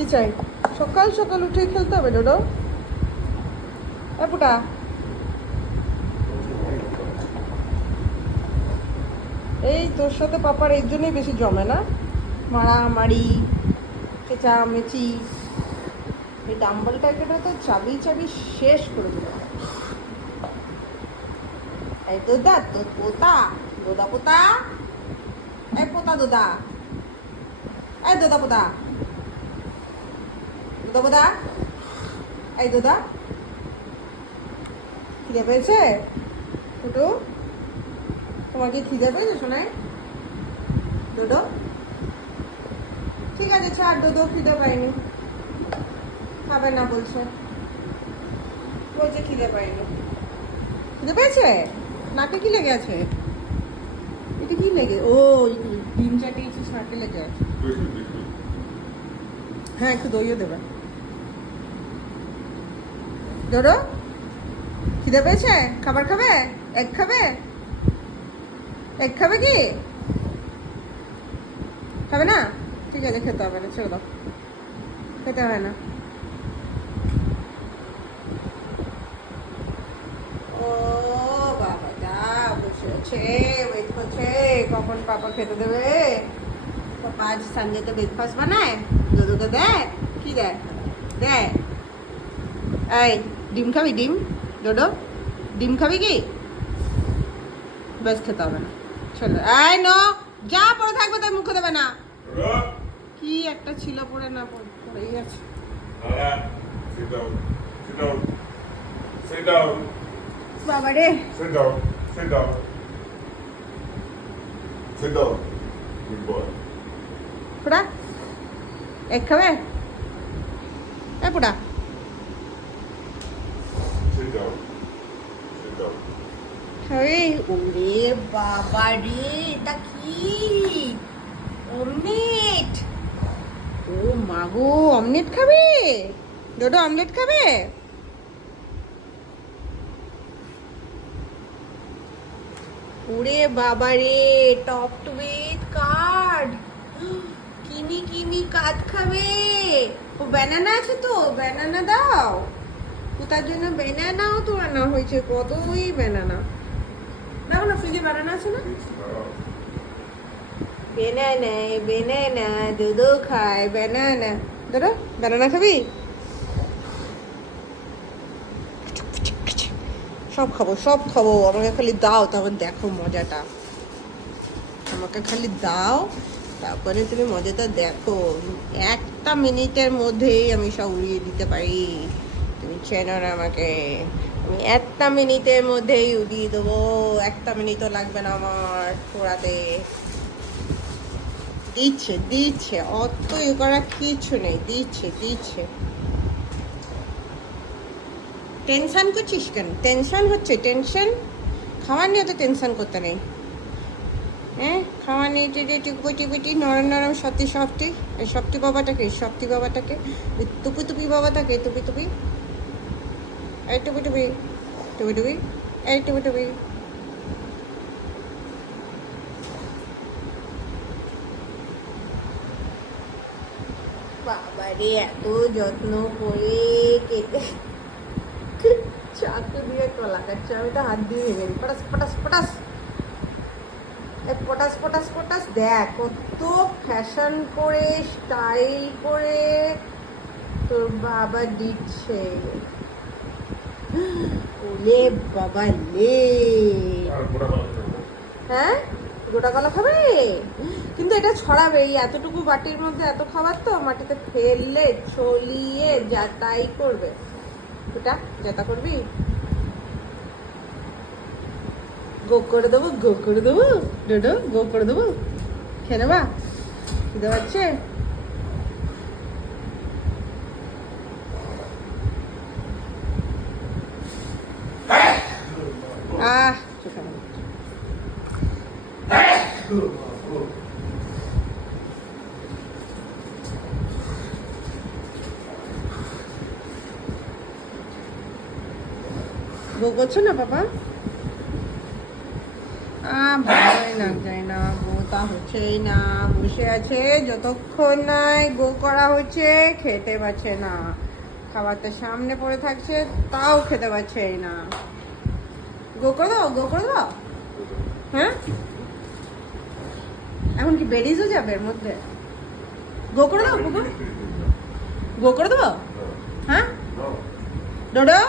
কি চাই? সকাল সকাল উঠে খেলতে হবে ডোডো। পুটা এই তোর সাথে পাপার এর জন্যই বেশি জমে না, মারামারি, চেঁচামেচি। এই ডাম্বলটা কেটে তো চাবি চাবি শেষ করে দিল। এই দোদা তোর পোতা, দোদা পোতা, এই পোতা দোদা, এই দোদা পোতা, দোদা পোতা, এই দোদা। খিদে পেয়েছে টুটু? তোমার কি খিদে পেয়েছে শোনাই ডোডো? ঠিক আছে ছাড়, ডোডো খিদে পাইনি, খাবে না বলছে, বলছে খিদে পাইনি। খিদে পেয়েছে? নাকে কি লেগে আছে? এটা কি লেগে? ও ডিম চাটিয়েছিস, নাকে লেগে আছে। হ্যাঁ একটু দইও দেবে। ডোডো খিদে পেয়েছে? খাবার খাবে? এগ খাবে? এগ খাবে কি? খাবে না? ঠিক আছে, খেতে হবে না, ছেড়ে দাও, খেতে হয় না। ও বাবা যা বসে আছে, ওয়েট করছে কখন পাপা খেতে দেবে। পাপা আজ সানডেতে ব্রেকফাস্ট বানায়, দুধুকে দেয়, কি দেয়? দেয় এই ডিম খাবি? ডিম ডোডো ডিম খাবি কি? বেশ খেতে হবে না, চলো। এই নো, যা পড়ে থাকবে তাই মুখে দেবে না। কি একটা ছিল পড়ে না পড়েই গেছে। বাবা রে, পুরা এক খাবে? পুরা ওরে বাবা রে, এটা কি অমলেট? ও মাগো, অমলেট খাবে ডোডো? অমলেট খাবে? ওরে বাবা রে, টপড উইথ কার্ড, কিমি কিমি কাঠ খাবে। ও ব্যানানা আছে তো, ব্যানানা দাও, তার জন্য ব্যানানাও তো আনা হয়েছে, কতই ব্যানানা। দেখো না ফ্রিজে ব্যানানা আছে না? ব্যানানা ব্যানানা, দুধ খায় ব্যানানা। দাদা ব্যানানা খাবি? সব খাবো, সব খাবো, আমাকে খালি দাও, তখন দেখো মজাটা। আমাকে খালি দাও, তারপরে তুমি মজাটা দেখো। একটা মিনিটের মধ্যেই আমি সব উড়িয়ে দিতে পারি, তুমি চেনো না আমাকে। আমি একটা মিনিটের মধ্যেই উড়িয়ে দেবো, একটা মিনিটও লাগবে না আমার ওড়াতে। দিচ্ছে দিচ্ছে, অত এ করা কিছু নেই, দিচ্ছে দিচ্ছে। টেনশন করছিস কেন? টেনশন হচ্ছে? টেনশন খাওয়ার নিয়ে তো টেনশন করতে নেই। হ্যাঁ খাওয়া নেই, টিপটি পিটি নরম নরম সত্যি সফটি। এই সফটি বাবাটাকে, সফটি বাবাটাকে, টুপি টুপি বাবাটাকে, টুপি টুপি, এই টুপি টুপি, টুপি টুপি, এই টুপি টুপি। বাবারে এত যত্ন করে কেটে চাকু দিয়ে কলা কাটছে, আমি তো হাত দিয়ে ভেঙে দিই, পটাস পটাস পটাস, পটাস পটাস পটাস। দেখ কত ফ্যাশন করে, স্টাইল করে তোর বাবা দিচ্ছে। ওলে বাবা লে, হ্যাঁ গোটা কলা খাবে? কিন্তু এটা ছড়াবে, এই এতটুকু বাটির মধ্যে এত খাবার তো, মাটিতে ফেললে ছড়িয়ে যা তাই করবে। ওটা যেটা করবি, গো করে দেবো, গো করে দেবো ডোডো, গো করে দেবো, খেয়ে নেবা? খিদে পাচ্ছে? আহ গো করছো না বাবা? ভালোই লাগ যায় না, গো তা হচ্ছেই না, বসে আছে যতক্ষণ নাই গো করা হচ্ছে খেতে পাচ্ছে না। খাবারটা সামনে পড়ে থাকছে তাও খেতে পারছেই না। গো করে দাও, গো করে দাও। হ্যাঁ, এখন কি বেরিয়েও যাবে এর মধ্যে? গো করে দাও, গো করে দেবো। হ্যাঁ ডোডো,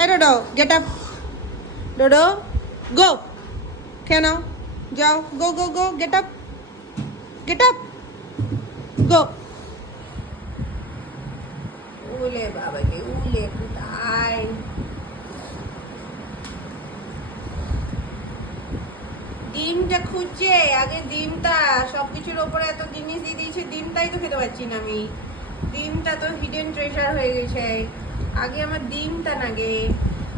এই ডোডো গেট আপ, ডোডো গো, কেন যাও, গো গো গো, গেট আপ, গেট আপ, গো। উলে বাবাকে উলে কোথায়? ডিমটা খুঁজছে, আগে ডিমটা, সবকিছুর ওপরে এত জিনিস দিয়ে দিয়েছে, ডিমটাই তো খেতে পাচ্ছি না আমি। ডিমটা তো হিডেন ট্রেজার হয়ে গেছে। আগে আমার ডিমটা নাগে।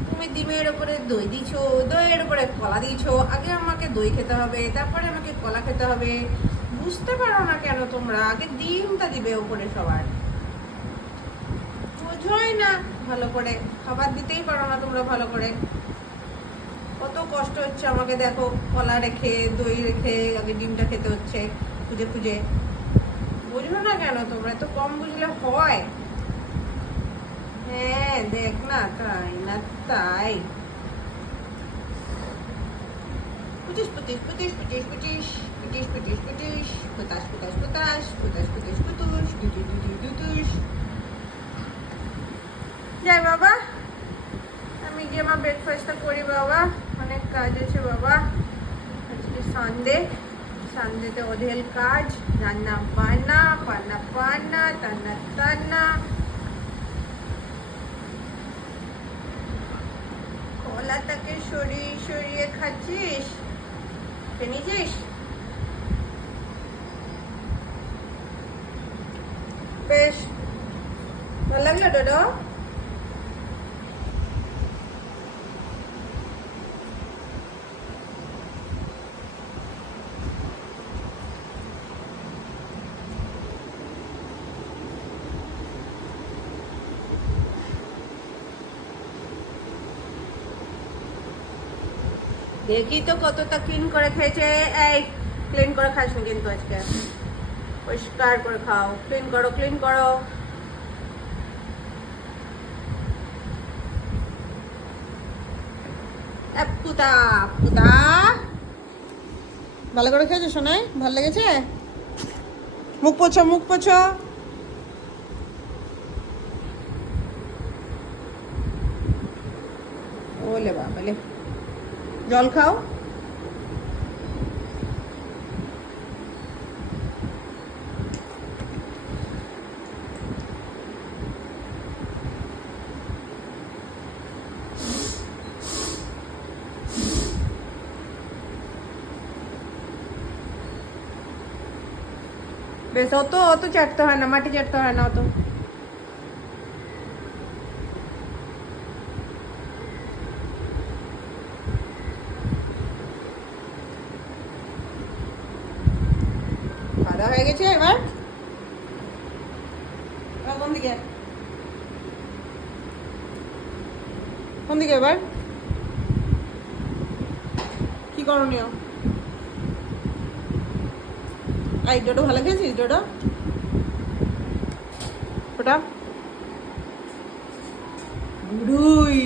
তুমি ডিমের ওপরে দই দিছো, দইয়ের উপরে কলা দিয়েছো। আগে আমাকে দই খেতে হবে, তারপরে আমাকে কলা খেতে হবে। বুঝতে পারো না কেন তোমরা? আগে ডিমটা দিবে ওপরে সবার, বোঝোই না ভালো করে। খাবার দিতেই পারো না তোমরা ভালো করে। কত কষ্ট হচ্ছে আমাকে, দেখো কলা রেখে দই রেখে আগে ডিমটা খেতে হচ্ছে খুঁজে খুঁজে। বুঝলো না কেন তোমরা? এত কম বুঝলে হয়? হ্যাঁ দেখ না, তাই না তাই। পুটিস পুটিস পুটিস পুটিস পুটিস পুটিস পুটিস পুটিস পুতাস পুতাস পুতাস পুতাস পুটিস পুতুস টুটুস টুটুস টুটুস। যাই বাবা, আমি গিয়ে আমার ব্রেকফাস্টটা করি বাবা, অনেক কাজ আছে বাবা। আজকে সানডে, সানডেতে অঢেল কাজ, রান্না বান্না, পান্না পান্না, টান্না টান্না। কলাটাকে সরিয়ে সরিয়ে খাচ্ছিস, নিয়েছিস? বেশ ভালো লাগলো ডোডো? দেখি তো কতটা ক্লিন করে খেয়েছে। এই ক্লিন করে খাস না কিন্তু আজকে, পরিষ্কার করে খাও। ক্লিন করো, ক্লিন করো। পুতা পুতা, ভালো করে খেয়েছো সোনাই? ভালো লেগেছে? মুখ পোছো, মুখ পোছো। ওলে বাবালে, জল খাও। বেশ, অত অত চাটতে হয় না, মাটি চাটতে হয় না অত। খাওয়া হয়ে গেছে, এবার কোন দিকে, কোন দিকে এবার কি করণীয়? এই ডোডো ভালো খেয়েছিস ডোডো? ওটা গুড়ুই